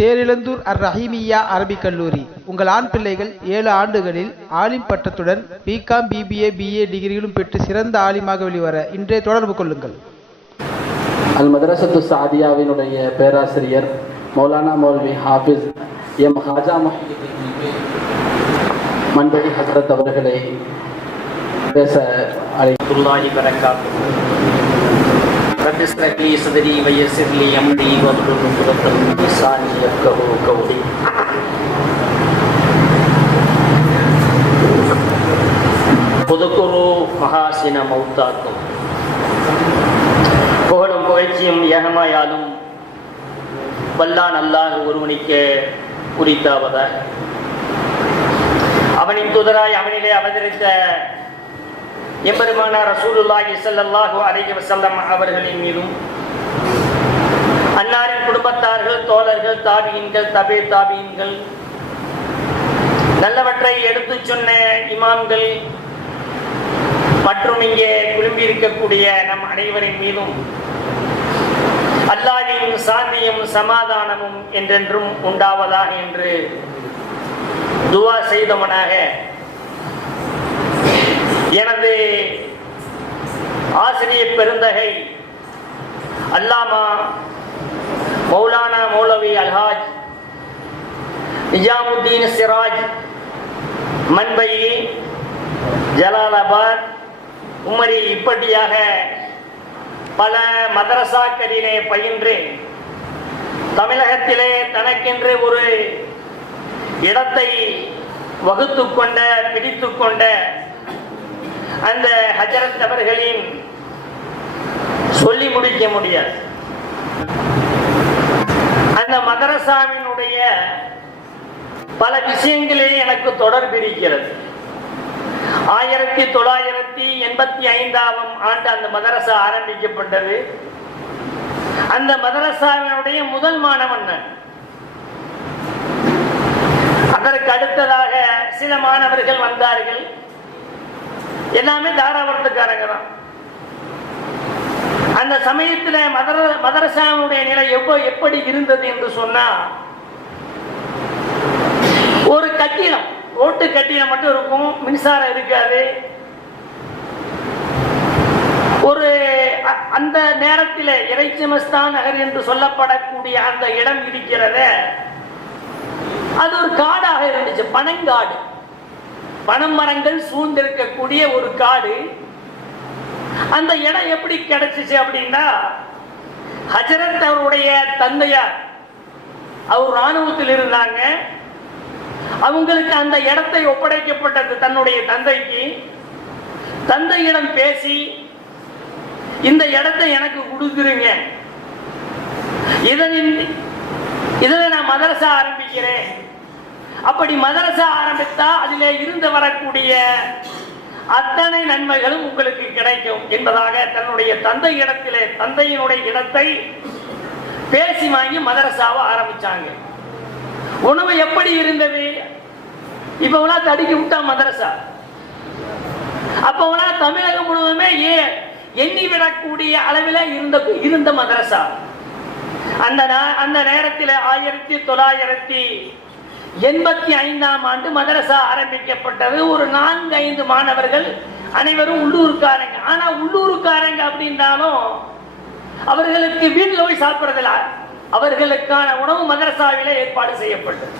தேரிழந்தூர் அர் ரஹீமிய்யா அரபிக் கல்லூரி. உங்கள் ஆண் பிள்ளைகள் 7 ஆண்டுகளில் ஆலிம் பட்டத்துடன் பிகாம், பிபிஏ, பிஏ டிகிரிகளும் பெற்று சிறந்த ஆலிமாக வெளிவர இன்றைய தொடர்பு கொள்ளுங்கள். அல் மதரசத்து சாதியாவினுடைய பேராசிரியர் மௌலானா மௌல்வி ஹாஃபிஸ் எம் ஹாஜா மன்படி ஹசரத் அவர்களை பேச அழைத்துள்ளாஹி பரக்காத்துஹு. ரப்பி இஸ்ரஹ் லி ஸத்ரி வ யஸ்ஸிர் லி அம்ரி வஹ்லுல் உக்தத்தம் மின் லிசானி யஃகஹு கௌலி. புதுகுரு மஹாசின மௌத்தாக்கும். புகழும் புகழ்ச்சியும் ஏகமாயாலும் வல்லான் அல்லாஹ் ஒருவனுக்கு உரித்தாவதாக. அவனின் தூதராய் அவனிலே அவதரித்த எம்பெருமானார் ரசூலுல்லாஹி ஸல்லல்லாஹு அலைஹி வஸல்லம் அவர்களின் மீதும், அன்னாரின் குடும்பத்தார்கள், தோழர்கள், தாபியீன்கள், தபே தாபியீன்கள், நல்லவற்றை எடுத்து சொன்ன இமாம்கள் மற்றும் இங்கே குழும்பி இருக்கக்கூடிய நம் அனைவரின் மீதும் அல்லாஹ்வின் சாந்தியும் சமாதானமும் என்றென்றும் உண்டாவதாக என்று துவா செய்தவனாக எனது ஆசிரியர் பெருந்தகை அல்லாமா மௌலானா மௌலவி அல்ஹாஜ் நிஜாமுத்தீன் சிராஜ் மன்பை ஜலாலாபாத் உமரி இப்படியாக பல மதரசாக்களிலே பயின்று தமிழகத்திலே தனக்கென்று ஒரு இடத்தை வகுத்து கொண்ட, பிடித்து கொண்ட அந்த ஹஜரத் அவர்களின் சொல்லி முடிக்க முடியாது. அந்த மதரசாவினுடைய பல விஷயங்களே எனக்கு தொடர்பு இருக்கிறது. 1985 ஆண்டு அந்த மதரசா ஆரம்பிக்கப்பட்டது. அந்த மதரசாவினுடைய முதல் மாணவன் நான். அதற்கு அடுத்ததாக சில மாணவர்கள் வந்தார்கள். எல்லாமே தாராபுரத்துக்காரங்க தான். அந்த சமயத்தில் மதரசாவுடைய நிலை எப்படி இருந்தது என்று சொன்னா, ஒரு கட்டிடம், ஓட்டு கட்டிடம் மட்டும் இருக்கும், மின்சாரம் இருக்காது. ஒரு அந்த நேரத்தில் இறைச்சிமஸ்தான் நகர் என்று சொல்லப்படக்கூடிய அந்த இடம் இருக்கிறத, அது ஒரு காடாக இருந்துச்சு, பனங்காடு, பனமரங்கள் சூழ்ந்திருக்கக்கூடிய ஒரு காடு. அந்த இடம் எப்படி கிடைச்சிச்சு அப்படின்னா, ஹஜரத் அவருடைய தந்தையார், அவர் இராணுவத்தில் இருந்தாங்க. அவங்களுக்கு அந்த இடத்தை ஒப்படைக்கப்பட்டது தன்னுடைய தந்தைக்கு. தந்தையிடம் பேசி, இந்த இடத்தை எனக்கு கொடுக்குறீங்க, இதில் நான் மதரசா ஆரம்பிக்கிறேன். அப்படி மதரசா ஆரம்பித்தா அதிலே இருந்து வரக்கூடிய அத்தனை நன்மைகளும் உங்களுக்கு கிடைக்கும் என்பதாக தன்னுடைய தந்தை இடத்திலே, தந்தையினுடைய இடத்தை பேசி வாங்கி மதரசாவை ஆரம்பிச்சாங்க. உணவு எப்படி இருந்தது? இப்ப தடுக்கி விட்டா மதரசா. அப்ப தமிழகம் முழுவதுமே எண்ணி விடக்கூடிய அளவில் இருந்த மதரசா. அந்த நேரத்தில் 1985 ஆண்டு மதரசா ஆரம்பிக்கப்பட்டது. ஒரு 4-5 மாணவர்கள், அனைவரும் உள்ளூர்காரங்க. ஆனா உள்ளூர்காரங்க அப்படின்னாலும் அவர்களுக்கு வீட்டில் போய் சாப்பிடுறதில்ல, அவர்களுக்கான உணவு மதரசாவிலே ஏற்பாடு செய்யப்பட்டது.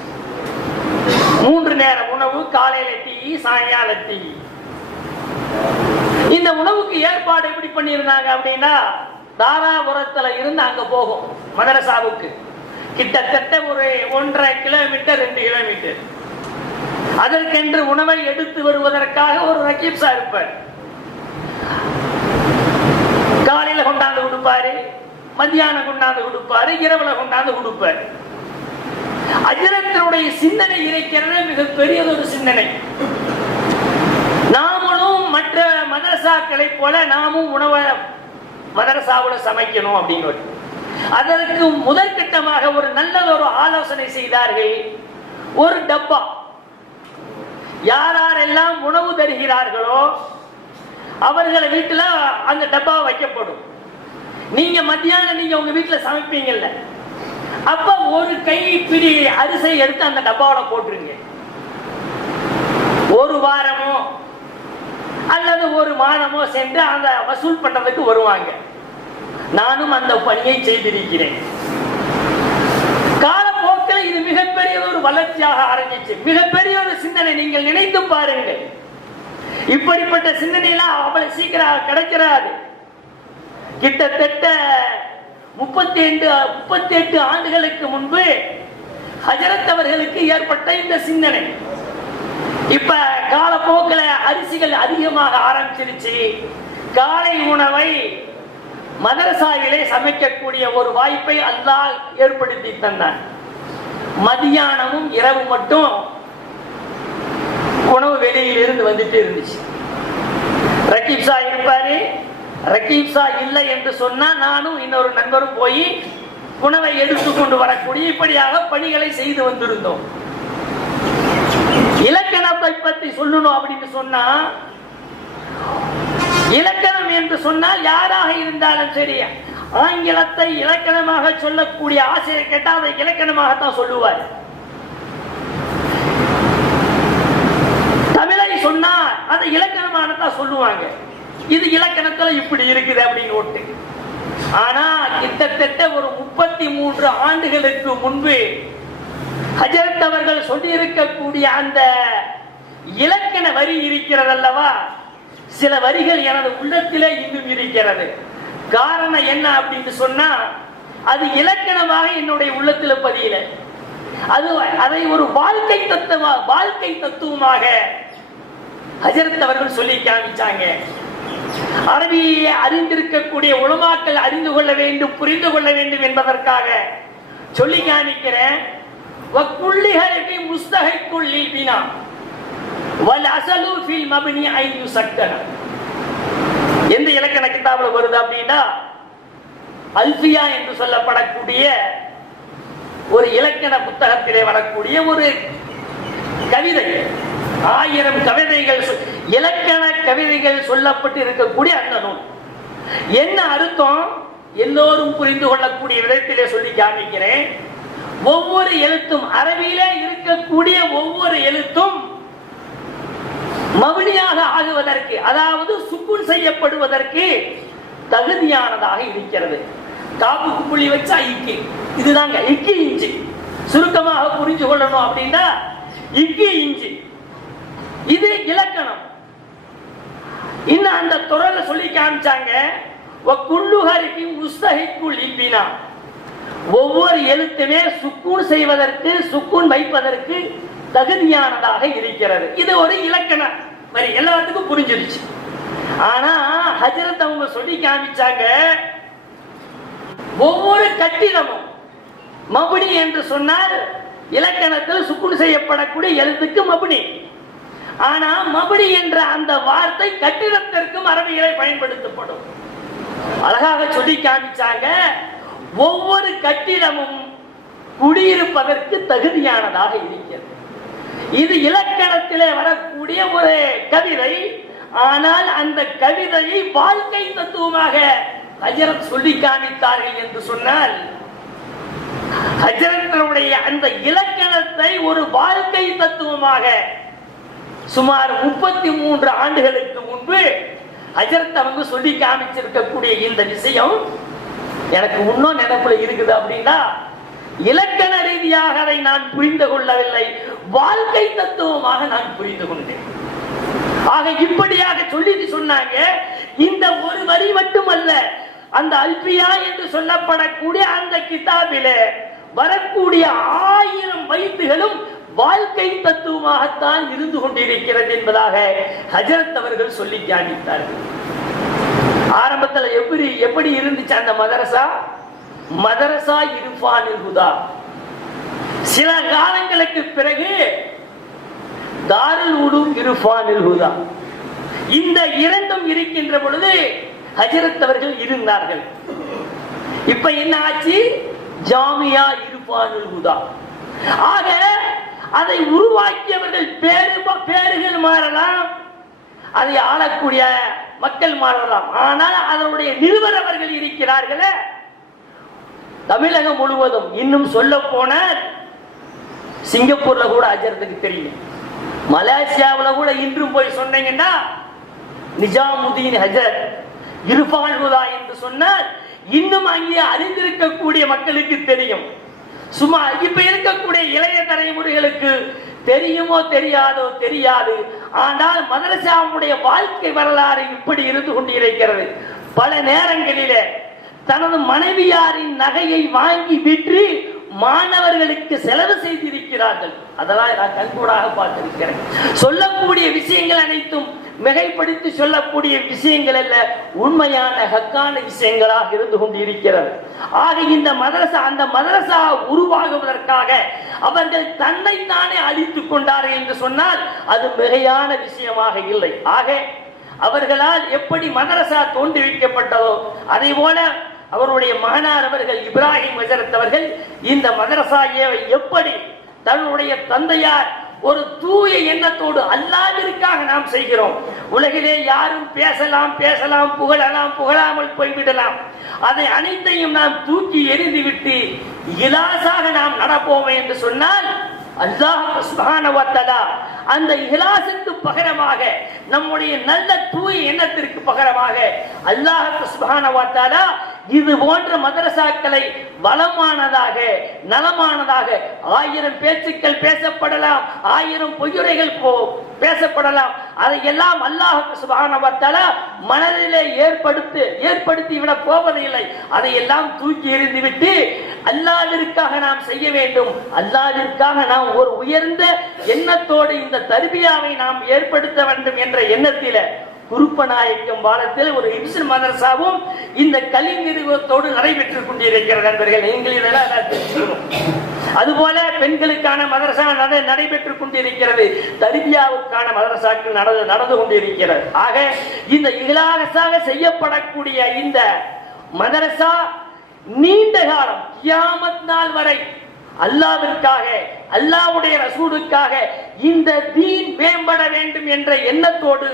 3 நேர உணவு, காலையில டீ, சாயங்கால டீ. இந்த உணவுக்கு ஏற்பாடு எப்படி பண்ணியிருந்தாங்க அப்படின்னா, தாராபுரத்துல இருந்து அங்க போகும் மதரசாவுக்கு கிட்டத்தட்ட ஒரு 1.5 கிலோமீட்டர் 2 கிலோமீட்டர். அதற்கென்று உணவை எடுத்து வருவதற்காக ஒரு ரக்கீப்ஸா இருப்பார். காலையில கொண்டாந்து கொடுப்பாரு, மத்தியானம் கொண்டாந்து கொடுப்பாரு, இரவுல கொண்டாந்து கொடுப்பாரு. அஜரத்தினுடைய சிந்தனை இருக்கிறது மிகப்பெரியதொரு சிந்தனை. நாமளும் மற்ற மதரசாக்களை போல நாமும் உணவை மதரசாவுல சமைக்கணும் அப்படின்னு. அதற்கு முதற்கட்டமாக ஒரு நல்ல ஒரு ஆலோசனை செய்தார்கள். ஒரு டப்பா, யாரெல்லாம் உணவு தருகிறார்களோ அவர்கள் வீட்டுல அந்த டப்பா வைக்கப்படும். நீங்க மத்தியானம் நீங்க உங்க வீட்டுல சமைப்பீங்கல்ல, அப்ப ஒரு கைப்பிடி அரிசி எடுத்து அந்த டப்பாவில போட்டுருங்க. ஒரு வாரமோ அல்லது ஒரு மாதமோ சென்று அந்த வசூல் பண்றதுக்கு வருவாங்க. நானும் அந்த பணியை செய்திருக்கிறேன். காலப்போக்கில் இது மிகப்பெரிய ஒரு வளர்ச்சியாக ஆரம்பிச்சு, மிகப்பெரிய ஒரு சிந்தனை. நீங்கள் நினைத்து பாருங்கள், இப்படிப்பட்ட சிந்தனை எல்லாம் அவ்வளவு சீக்கிரம் கிடைக்கிறாது. கிட்டத்தட்ட 38 ஆண்டுகளுக்கு முன்பு ஹஜரத் அவர்களுக்கு ஏற்பட்ட இந்த சிந்தனை. இப்ப காலப்போக்கில் அரிசிகள் அதிகமாக ஆரம்பிச்சிருச்சு. காலை உணவை மதரசாவிலே சமைக்கக்கூடிய ஒரு வாய்ப்பை அல்லாஹ் ஏற்படுத்தி தந்தான். மதியானமும் இரவு மட்டும் உணவு வெளியில் இருந்து வந்துட்டு இருந்துச்சு. ரகீப் சா இருப்பாரு. ரகீப் சா இல்லை என்று சொன்னா நானும் இன்னொரு நண்பரும் போய் உணவை எடுத்துக்கொண்டு வரக்கூடிய இப்படியாக பணிகளை செய்து வந்திருந்தோம். இலக்கணத்தை பற்றி சொல்லணும் அப்படின்னு சொன்னா, இலக்கணம் என்று சொன்னால் யாராக இருந்தாலும் சரி, ஆங்கிலத்தை இலக்கணமாக சொல்லக்கூடிய ஆசிரியர் கேட்டால் அதை இலக்கணமாகத்தான் சொல்லுவார். தமிழை சொன்னால் அதை இலக்கணமாகத்தான் சொல்லுவாங்க. இது இலக்கணத்துல இப்படி இருக்குது அப்படின்னு ஒட்டு. ஆனா கிட்டத்தட்ட ஒரு 33 ஆண்டுகளுக்கு முன்பு ஹஜரத் அவர்கள் சொல்லியிருக்கக்கூடிய அந்த இலக்கண வரி இருக்கிறது அல்லவா, சில வரிகள் எனது உள்ளத்திலே இன்னும் இருக்கிறது. காரணம் என்ன அப்படின்னு சொன்னா, அது இலக்கணமாக என்னுடைய உள்ளத்துல பதியல. அதை ஒரு வாழ்க்கை தத்துவமாக ஹஜரத் அவர்கள் சொல்லி காமிச்சாங்க. அரபியை அறிந்திருக்கக்கூடிய உலமாக்கள் அறிந்து கொள்ள வேண்டும், புரிந்து கொள்ள வேண்டும் என்பதற்காக சொல்லி காமிக்கிறேன். எந்த இலக்கண கிதாபுல வருது அப்படின்னா, அல்பியா என்று சொல்லப்படக்கூடிய ஒரு இலக்கண புத்தகத்திலே வரக்கூடிய ஒரு கவிதை. 1000 கவிதைகள், இலக்கண கவிதைகள் சொல்லப்பட்டு இருக்கக்கூடிய அந்த நூல். என்ன அர்த்தம் எல்லோரும் புரிந்து கொள்ளக்கூடிய விதத்திலே சொல்லி காமிக்கிறேன். ஒவ்வொரு எழுத்தும், அரபியிலே இருக்கக்கூடிய ஒவ்வொரு எழுத்தும் மபனியாக ஆகுவதற்கு, அதாவது சுக்குன் செய்யப்படுவதற்கு தகுதியானதாக இருக்கிறது. காப்புக்கு புள்ளி வச்சா இக்கி, இதுதாங்க இக்கி இஞ்சி. சுருக்கமாக புரிஞ்சு கொள்ளணும் அப்படின்னா இக்கி இஞ்சி, இது இலக்கணம். இன்னும் அந்த துறையில சொல்லி காமிச்சாங்க, ஒவ்வொரு எழுத்துமே சுக்கூன் செய்வதற்கு, சுக்கூன் வைப்பதற்கு தகுதியானதாக இருக்கிறது. இது ஒரு இலக்கண வரி, எல்லாத்துக்கும் புரிஞ்சிருச்சு. ஆனா ஹஜரத் அவங்க சொல்லி காமிச்சாங்க, ஒவ்வொரு கட்டிடமும் மபுனி என்று சொன்னால் இலக்கணத்தில் சுக்குன் செய்யப்படக்கூடிய எழுத்துக்கு மபுனி. ஆனா மபுனி என்ற அந்த வார்த்தை கட்டிடத்திற்கும் அரபியிலே பயன்படுத்தப்படும். அழகாக சொல்லி காமிச்சாங்க, ஒவ்வொரு கட்டிடமும் குடியிருப்பதற்கு தகுதியானதாக இருக்கிறது. இது இலக்கணத்திலே வரக்கூடிய ஒரு கவிதை. ஆனால் அந்த கவிதையை வாழ்க்கை தத்துவமாக ஹஜரத் சொல்லி காமித்தார்கள் என்று சொன்னால், ஹஜரத்தினுடைய அந்த இலக்கணத்தை ஒரு வாழ்க்கை தத்துவமாக சுமார் 33 ஆண்டுகளுக்கு முன்பு ஹஜரத் அவங்க சொல்லி காமிச்சிருக்கக்கூடிய இந்த விஷயம் எனக்கு இன்னும் நினைப்புல இருக்குது. அப்படின்னா இலக்கண ரீதியாக அதை நான் புரிந்து கொள்ளவில்லை, வாழ்க்கை தத்துவமாக நான் புரிந்து கொண்டேன். ஆக இப்படியாக சொல்லி சொன்னாங்க. இந்த ஒரு வரி மட்டுமல்ல, அந்த அல்பியா என்று சொல்லப்படக்கூடிய அந்த கிதாபிலே வரக்கூடிய 1000 பைத்துகளும் வாழ்க்கை தத்துவமாகத்தான் இருந்து கொண்டிருக்கிறது என்பதாக ஹஜரத் அவர்கள் சொல்லி காண்பித்தார்கள். ஆரம்பத்தில் எப்படி இருந்துச்சு அந்த மதரசா? மதரசா இர்ஃபானுல் ஹுதா. சில காலங்களுக்கு பிறகு தாருல் உலூம் இர்ஃபானுல் ஹுதா. இந்த இரண்டும் இருக்கின்ற பொழுது ஹஜரத் அவர்கள் இருந்தார்கள். இப்ப என்ன ஆச்சு? ஜாமியா இர்ஃபானுல் ஹுதா. ஆக அதை உருவாக்கியவர்கள் பேர்கள் மாறலாம், அதை ஆளக்கூடிய மக்கள் மாறலாம். ஆனால் அதனுடைய நிறுவனவர்கள் இருக்கிறார்களே, தமிழகம் முழுவதும், இன்னும் சொல்ல போன சிங்கப்பூர்ல கூட அஜரத்துக்கு தெரியும். மலேசியாவில் கூட இன்றும் போய் சொன்னீங்கன்னா நிஜாமுதீன் ஹஜரத் இர்ஃபான் ஹுதா என்று சொன்னால் இன்னும் அங்கே அறிந்திருக்கக்கூடிய மக்களுக்கு தெரியும். சும்மா இப்ப இருக்கக்கூடிய இளைய தலைமுறைகளுக்கு தெரியுமோ தெரியாதோ தெரியாது. ஆனால் மதரசாவுடைய வாழ்க்கை வரலாறு இப்படி இருந்து கொண்டிருக்கிறது. பல நேரங்களிலே தனது மனைவியாரின் நகையை வாங்கி விற்று மாணவர்களுக்கு செலவு செய்திருக்கிறார்கள். அதெல்லாம் நான் கண்கூடாக பார்த்திருக்கிறேன். சொல்லக்கூடிய விஷயங்கள் அனைத்தும் மிகைப்படுத்தி சொல்லக்கூடிய விஷயங்கள் அல்ல, உண்மையான ஹக்கான விஷயங்களாக இருந்து கொண்டிருக்கிறது. ஆக இந்த மதரசா, அந்த மதரசா உருவாகுவதற்காக அவர்கள் தன்னை தானே அழித்துக் கொண்டார்கள் என்று சொன்னால் அது மிகையான விஷயமாக இல்லை. ஆக அவர்களால் எப்படி மதரசா தோன்றுவிக்கப்பட்டதோ அதே போல அவருடைய மகனார் அவர்கள் இப்ராஹிம் ஹஜரத் அவர்கள் இந்த மதரசாயை எப்படி தன்னுடைய தந்தையார் ஒரு தூய எண்ணத்தோடு அல்லாஹ்விற்காக நாம் செய்கிறோம். உலகிலே யாரும் பேசலாம் பேசலாம், புகழலாம், புகழாமல் போய்விடலாம். அதை அனைத்தையும் நாம் தூக்கி எறிந்துவிட்டு இலாசாக நாம் நடப்போமே என்று சொன்னால் அல்லாஹ் சுப்ஹானஹு வ தஆலா அந்த இஹ்லாஸுக்கு பகரமாக, நம்முடைய நல்ல தூய எண்ணத்திற்கு பகரமாக அல்லாஹ் சுப்ஹானஹு வ தஆலா இது போன்ற மதரசாக்களை வளமானதாக நலமானதாக, 1000 பேச்சுக்கள் பேசப்படலாம், 1000 பொய்யுரைகள் பேசப்படலாம், அதையெல்லாம் அல்லாஹ் சுப்ஹானஹு வ தஆலா மனதிலே ஏற்படுத்தி விட போவதில்லை. அதையெல்லாம் தூக்கி எறிந்துவிட்டு அல்லாஹ்விற்காக நாம் செய்ய வேண்டும். அல்லாஹ்விற்காக நாம் ஒரு உயர்ந்த எண்ணத்தோடு இந்த தர்பியாவை நாம் ஏற்படுத்த வேண்டும் என்ற எண்ணத்தில குருப்பநாயக்கம் பாலத்தில் ஒரு இப்சில் மதரசாவும் இந்த கல்வி நிறுவனத்தோடு நடைபெற்றுக் கொண்டிருக்கிறது. நண்பர்கள், நீங்கள் இதெல்லாம் தெரிஞ்சுக்கணும். அதுபோல பெண்களுக்கான மதரசா நடைபெற்றுக் கொண்டிருக்கிறது, தர்பியாவுக்கான மதரசாக்கள் நடந்து கொண்டிருக்கிறது. ஆக இந்த இலாசாக செய்யப்படக்கூடிய இந்த மதரசா நீண்ட காலம் கியாமத் நாள் வரை அல்லாஹ்விற்காக, அல்லாஹ்வுடைய ரசூலுக்காக இந்த தீன் மேம்பட வேண்டும் என்ற எண்ணத்தோடு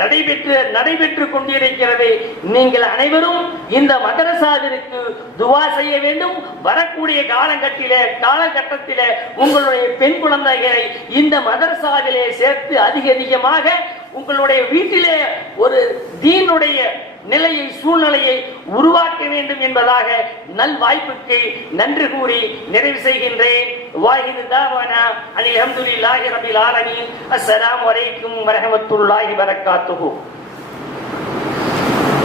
நடைபெற்றுக் கொண்டிருக்கிறது. நீங்கள் அனைவரும் இந்த மதரசாவிற்கு துவா செய்ய வேண்டும். வரக்கூடிய காலகட்டத்திலே உங்களுடைய பெண் குழந்தைகளை இந்த மதரசாவிலே சேர்த்து அதிகமாக உங்களுடைய வீட்டிலே ஒரு தீனுடைய நிலையை, சூழ்நிலையை உருவாக்க வேண்டும் என்பதாக நல் வாய்ப்புக்கு நன்றி கூறி நிறைவு செய்கின்றேன். வாஹிது தாவானா அல்ஹம்துலில்லாஹி ரப்பில் ஆலமீன். அஸ்ஸலாமு அலைக்கும் வரஹ்மத்துல்லாஹி வபரகாத்துஹு.